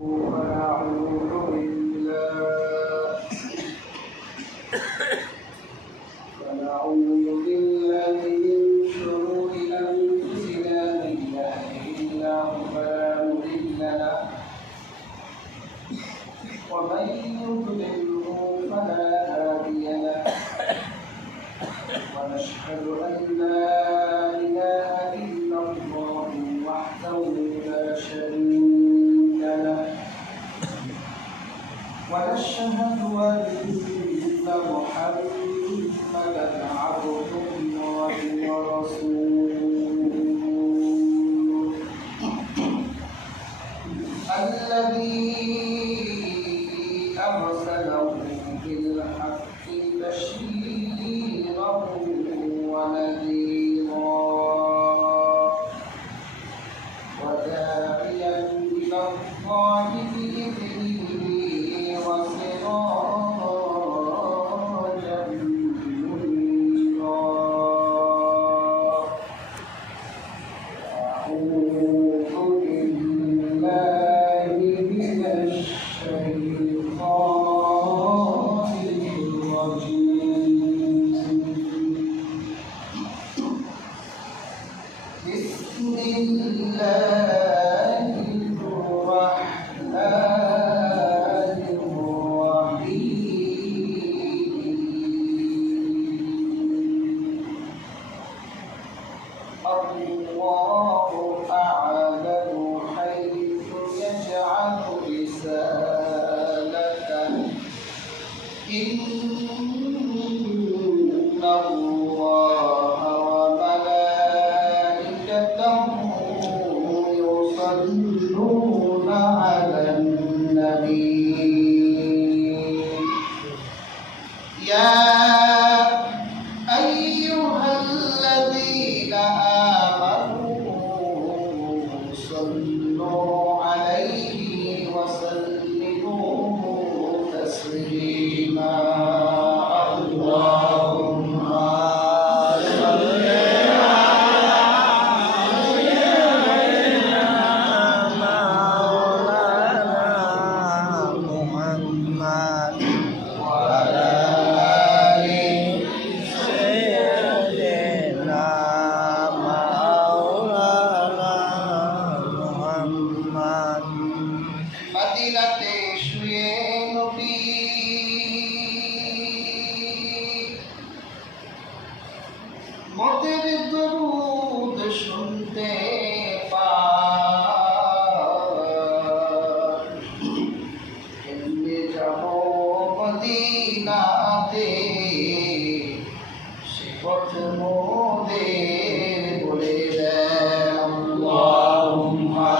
ونعوذ بالله من شرور أنفسنا من يهده الله فلا مضل له ومن يضلله فلا هادي له ونشهد أن لا إله إلا الله وحده لا شريك له ونشهد أن محمدا عبده ورسوله الذي أرسله بالحق بشيرا ونذيرا وداعيا إلى الله بإذنه وسراجا منيرا أعوذ بالله من الشيطان الرجيم بسم الله الرحمن الرحيم الله أعلم حيث يجعل رسالته إن الله وملائكته يصلون على النبي يا أيها الذين آمنوا صلوا عليه وسلموا تسليما اللهم صل মদিনাতে শুয়ে নবী মতের দরুদ শুনতে পান কেমনে যাব মদিনাতে সে পথ মোদের বলে দেন আল্লাহুম্মা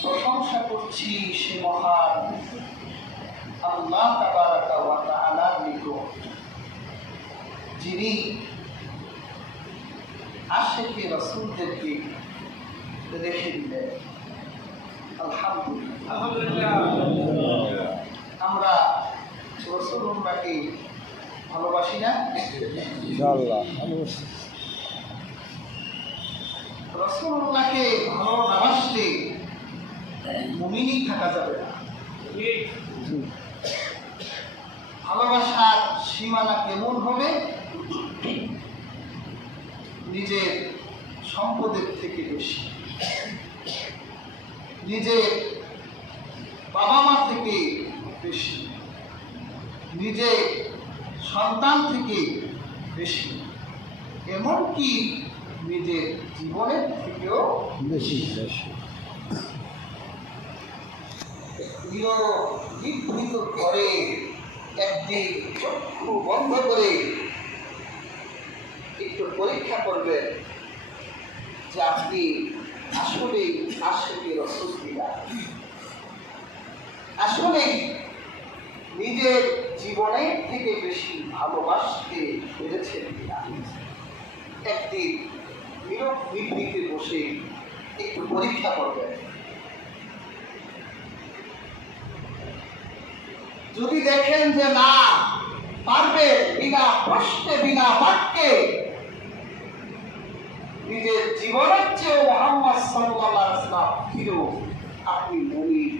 প্রশংসা করছি সে মহান আল্লাহ তাবারাকা ওয়া তাআলার নিকট যিনি আশিকে রাসূলদেরকে রেখে দিলেন। আলহামদুলিল্লাহ আমরা রাসূলুল্লাহকে ভালোবাসি না? ইনশাআল্লাহ রাসূলুল্লাহকে ভালো না বাসলে মুমিনই থাকা যাবে না। ভালোবাসার সীমানা কেমন হবে? নিজের সম্পদের থেকে বেশি, নিজের বাবা মা থেকে বেশি, নিজের সন্তান থেকে বেশি, এমনকি নিজের জীবনের থেকেও বেশি নিভৃত করে একদিন চক্ষু বন্ধ করে একটু পরীক্ষা করবেন যে আপনি আসলে আশিকে রাসূল কিনা, আসলে নিজের জীবনের থেকে বেশি ভালোবাসতে পেরেছেন কিনা। একদিন নীরব নিভৃতে বসে একটু পরীক্ষা করবেন। যদি দেখেন যে না পারবে, বিনা প্রশ্নে বিনা বাক্যে নিজের জীবনের চেয়ে মুহাম্মদ সাল্লাল্লাহু আলাইহি ওয়াসাল্লাম প্রিয়, আপনি মুমিন।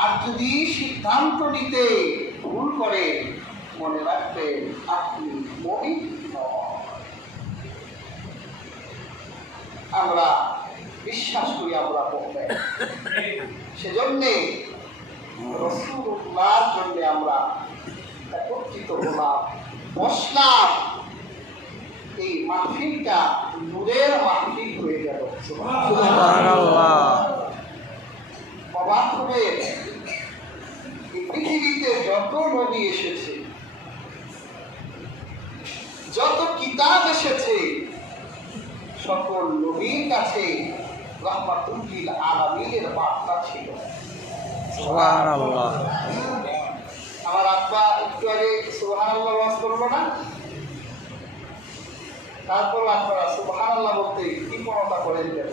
আর যদি সিদ্ধান্ত নিতে ভুল করে, মনে রাখবেন আপনি মুমিন নন। আমরা বিশ্বাস করি আমরা মুমিন, সেজন্যে রাসূলুল্লাহর জন্য আমরা একত্রিত হলাম, বসলাম। এই মাহফিলটা নূরের মাহফিল হয়ে গেল। সুবহানাল্লাহ। অবাক হবে, এই পৃথিবীতে যত নবী এসেছে, যত কিতাব এসেছে, সকল নবীর কাছে রাহমাতুল লিল আলামিনের বার্তা ছিল। সুবহানাল্লাহ। আমার আব্বা একটু আগে সুবহানাল্লাহ ওয়াজ করলো না? তারপর আপনারা সুবহানাল্লাহ বলতে কৃপণতা করে দিলেন।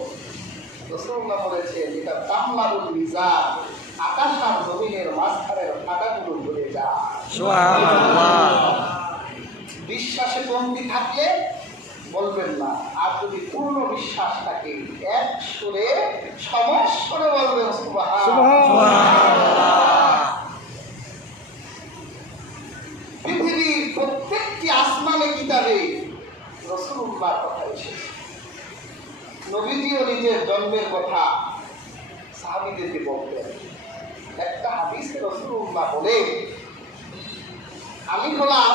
রাসূলুল্লাহ বলেছেন, এটা তামলাবুল মিজান, আকাশ আর জমিনের মাঝখানের ফাটাগুলো ভরে যায়। সুবহানাল্লাহ। বিশ্বাসে কমতি থাকলে বলবেন না, আর যদি পূর্ণ বিশ্বাস থাকে এক সুরে সমস্বরে বলবেন সুবহানাল্লাহ। পৃথিবীর প্রত্যেকটি আসমানে কিতাবে রাসূলুল্লাহর কথা এসেছে। নবীজিও নিজের জন্মের কথা সাহাবীদেরকে বলতেন। একটা হাদিসে রাসূলুল্লাহ বলেন, আমি হলাম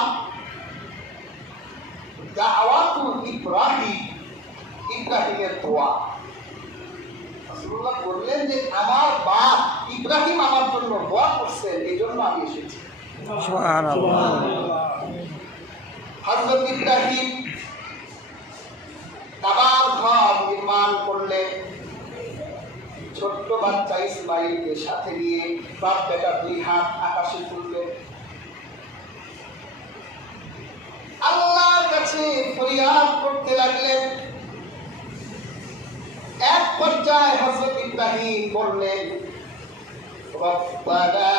দাওয়াতুল ইব্রাহিম, ইব্রাহিমের দোয়া। রাসূলুল্লাহ বললেন যে আমার বাপ ইব্রাহিম আমার জন্য দোয়া করছেন, এই জন্য আমি এসেছি। সুবহানাল্লাহ। হযরত ইব্রাহিম কাবার ঘর নির্মাণ করলেন। ছোট্ট বাচ্চা ইসমাইলকে সাথে নিয়ে বাপ বেটা দুই হাত আকাশে তুললেন, আল্লাহর কাছে ফরিয়াদ করতে লাগলেন। এক পর্যায়ে হযরত ইব্রাহিম বললেন, রব্বানা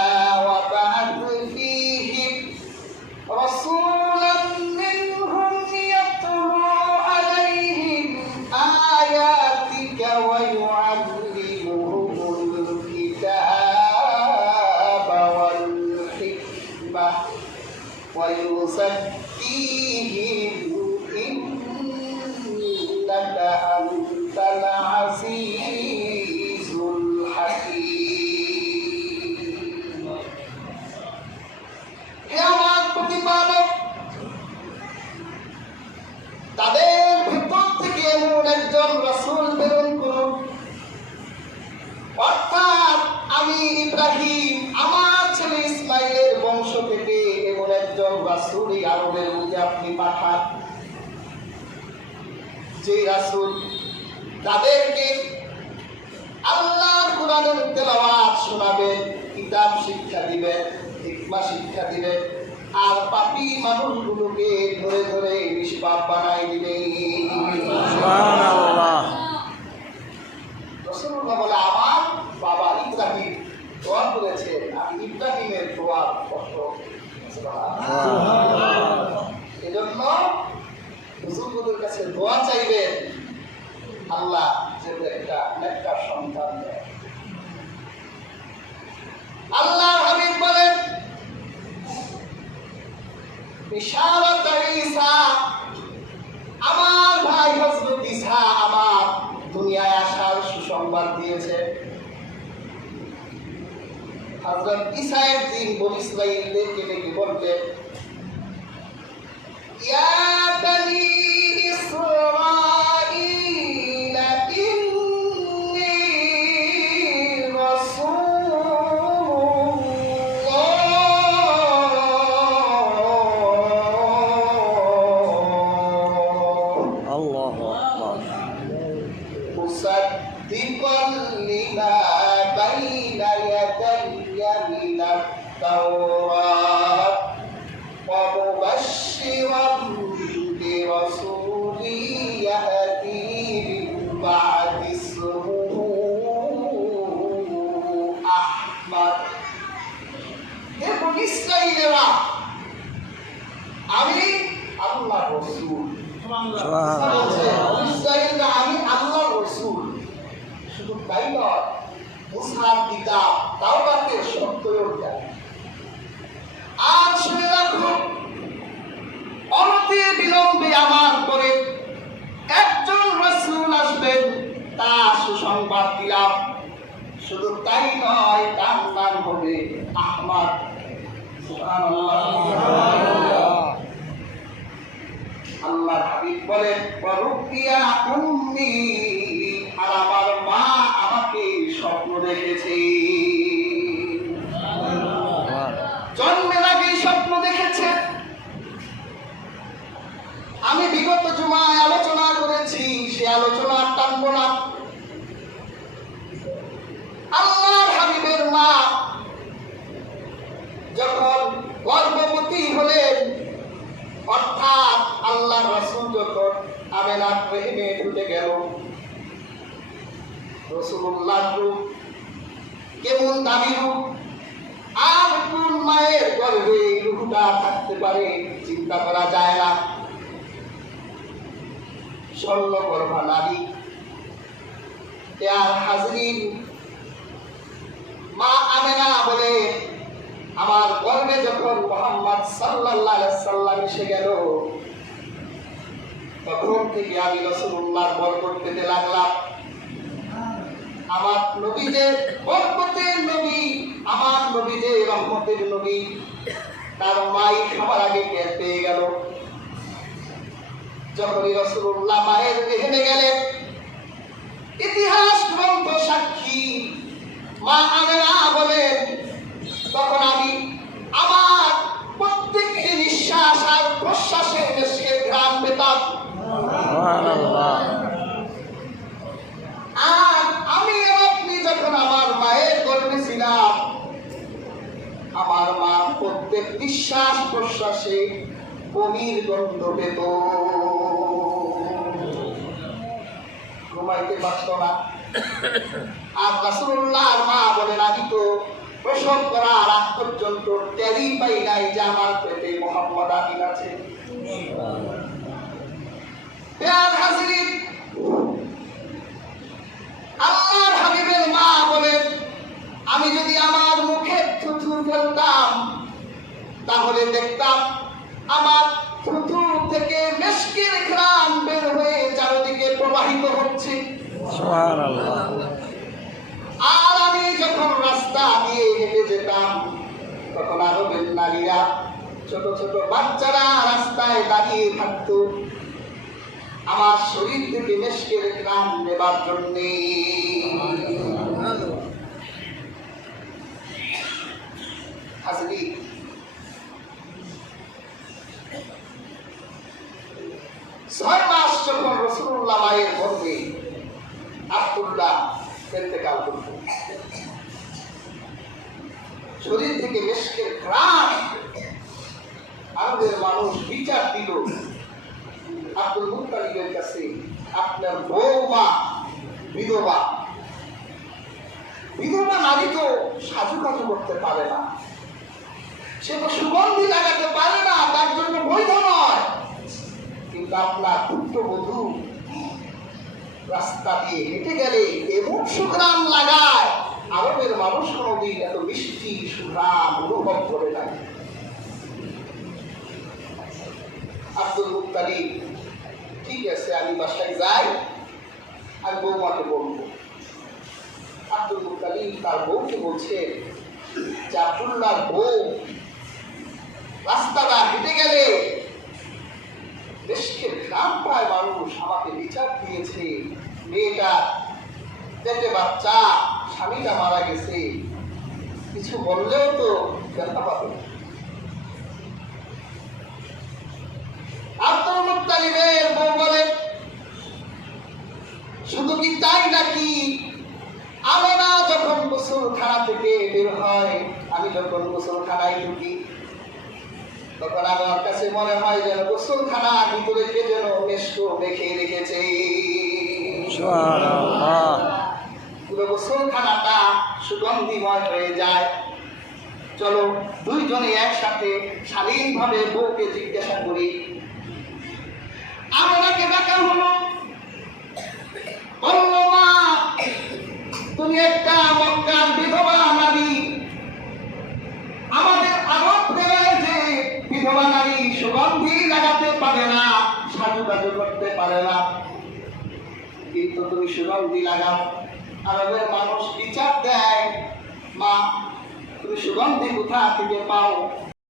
ওয়া বা'আথ ফীহিম রাসূলান মিনহুম ইয়াতলু আলাইহিম আয়াতিকা ওয়া ইউআল্লিমুহুমুল কিতাবা ওয়াল হিকমাহ ওয়া ইউযাক্কিহিম ইন্নাকা আনতাল আজিজুল হাকীম। হে আমার প্রতিপালক, তাদের ভিতর থেকে এমন একজন রাসূল প্রেরণ করুন, অর্থাৎ আমি ইব্রাহিম আমার ছেলে ইসমাইলের বংশ থেকে এমন একজন রাসূল এই আরবের মধ্যে আপনি পাঠান, যে রাসূল তাদেরকে আল্লাহর কোরআনের তেলাওয়াত শোনাবেন, কিতাব শিক্ষা দিবেন, হিকমা শিক্ষা দিবেন, আর পাপী মানুষগুলোকে ধরে ধরে নিষ্পাপ বানাই দিবেন। সুবহানাল্লাহ। রাসূলুল্লাহ বলে, আমার বাবা ইব্রাহিম দোয়া করেছেন, আমি ইব্রাহিমের দোয়ার কষ্ট। এজন্য হুজুরদের কাছে দোয়া চাইবেন, আল্লাহ যেন একটা নেককার সন্তান দেয়। আল্লাহ হাবিব বলেন, বিশারত ঈসা, আমার ভাই হযরত ঈসা আমার দুনিয়ায় আসার সুসংবাদ দিয়েছে। হযরত ঈসা একদিন বনী ইসরাঈলদেরকে ডেকে বললেন, ইয়া বনী ইসরাঈল ইন্নী রাসূলুল্লাহ আল্লাহু আকবার। মুসাদ্দিকান লিমা বাইনা ইয়াদাইয়া মিনাত তাওরাত ইসরাঈলেরা আমি আল্লাহর রাসূল। ইসরাঈলরা আমি আল্লাহর রাসূল। শুধু তাই নয়, মুসার কিতাব তাওরাতের সত্যও দেয়। আজ শুনে রাখো, অনতি বিলম্বে আমার পরে একজন রাসূল আসবেন, তার সুসংবাদ দিলাম। শুধু তাই নয়, তার নাম হবে আহমদ। আল্লাহর হাবিব বলেন, ওয়ারুকিয়া উম্মি, আর আমার মা আমাকে স্বপ্ন দেখেছে। জন্মের আগেই স্বপ্ন দেখেছে। আমি বিগত জুমায় আলোচনা করেছি, সে আলোচনা টানব না। আল্লাহর হাবিবের মা যখন গর্ভবতী হলেন, অর্থাৎ আল্লাহর রাসূল যখন আমেনার রেহেমে ঢুকে গেল, রাসূলুল্লাহর রূপ কেমন দামি রূপ, আর কোন মায়ের গর্ভে রূপটা থাকতে পারে চিন্তা করা যায় না। স্বর্ণগর্ভা নারী। আর হাজরিন, মা আমেনা বলে, আমার গর্ভে যখন মুহাম্মদ সাল্লাল্লাহু আলাইহি সাল্লাম এসে গেল, তখন থেকে আমি রাসূলুল্লাহর বরকত পেতে লাগলাম। আমার নবী যে বরকতের নবী, আমার নবী যে রহমতের নবী, তার মাই সবার আগে টের পেয়ে গেল। যখন রাসূলুল্লাহ মায়ের রেহেমে গেলেন, ইতিহাস গ্রন্থ সাক্ষী, মা আমেনা বলেন, তখন আমি আমার প্রত্যেকটি নিঃশ্বাস আর প্রশ্বাসের মেশকের ঘ্রাণ পেতাম। আর আমি আপনি যখন আমার মায়ের গর্ভে ছিলাম, আমার মা প্রত্যেক নিঃশ্বাস প্রশ্বাসে বমির গন্ধ পেত। ঘুমাইতে পারত না। আর রাসূলুল্লাহর মা বলেন, আমি তো প্রসব করার আগ পর্যন্ত টেরই পাই নাই যে আমার পেটে মুহাম্মদ আমিন আছে। প্রিয় হাজিরিন, আল্লাহর হাবিবের মা বলেন, আমি যদি আমার মুখে থুথু ফেলতাম, তাহলে দেখতাম আমার থুথু থেকে মিশকের ঘ্রাণ বের হয়ে চারদিকে প্রবাহিত হচ্ছে। সুবহানাল্লাহ। আর আমি যখন রাস্তা দিয়ে হেঁটে যেতাম, তখন আরবের নারীরা, ছোট ছোট বাচ্চারা রাস্তায় দাঁড়িয়ে থাকতো আমার শরীর থেকে মিশকের ঘ্রাণ নেবার জন্যে। হাজরিন, 6 মাস যখন রাসূলুল্লাহ মায়ের গর্ভে আব্দুল্লাহ ইন্তেকাল করলেন, শরীর থেকে মিশকের ঘ্রাণ, আরবের মানুষ বিচার দিল আব্দুল মুত্তালিবের কাছে, আপনার বৌমা বিধবা। বিধবা নারী তো সাজুকাজু করতে পারে না, সে তো সুগন্ধি লাগাতে পারে না, তার জন্য বৈধ নয়। কিন্তু আপনার পুত্রবধূ রাস্তা দিয়ে হেঁটে গেলে এমন সুঘ্রাণ লাগায়, আরবের মানুষ কোনোদিন এত মিষ্টি সুঘ্রাণ অনুভব করে না। আব্দুল মুত্তালিব, ঠিক আছে, আমি বাসায় যাই, আমি বৌমাকে বলবো। আব্দুল মুত্তালিব তার বউকে বলছে যে, আব্দুল্লাহর বউ রাস্তাটা হেঁটে গেলে দেশকের গ্রাম পায় মানুষ, আমাকে বিচার দিয়েছে, মেয়েটা পেটে বাচ্চা, স্বামীটা মারা গেছে, কিছু বললেও তো ব্যথা পাবে। আব্দুল মুত্তালিবের বউ বলে, শুধু কি তাই নাকি, আমেনা যখন গোসলখানা থেকে বের হয়, আমি যখন গোসলখানায় ঢুকি, তখন আমার কাছে মনে হয় যেন গোসলখানার ভিতরে কে যেন মেশক মেখে রেখেছে। পুরো গোসলখানাটা সুগন্ধিময় হয়ে যায়। চলো দুইজনে একসাথে স্বাধীনভাবে বউকে জিজ্ঞাসা করি। আমরাকে ডাকা হলো, বলল মা তুমি একটা মক্কার বিধবা নারী, আমাদের আরব দেওয়ায় যে বিধবা নারী সুগন্ধি লাগাতে পারে না, সাজুগাজু করতে পারে না, কিন্তু তুমি সুগন্ধি লাগাও। আরবের মানুষ বিচার দেয়, মা তুমি সুগন্ধি কোথা থেকে পাও?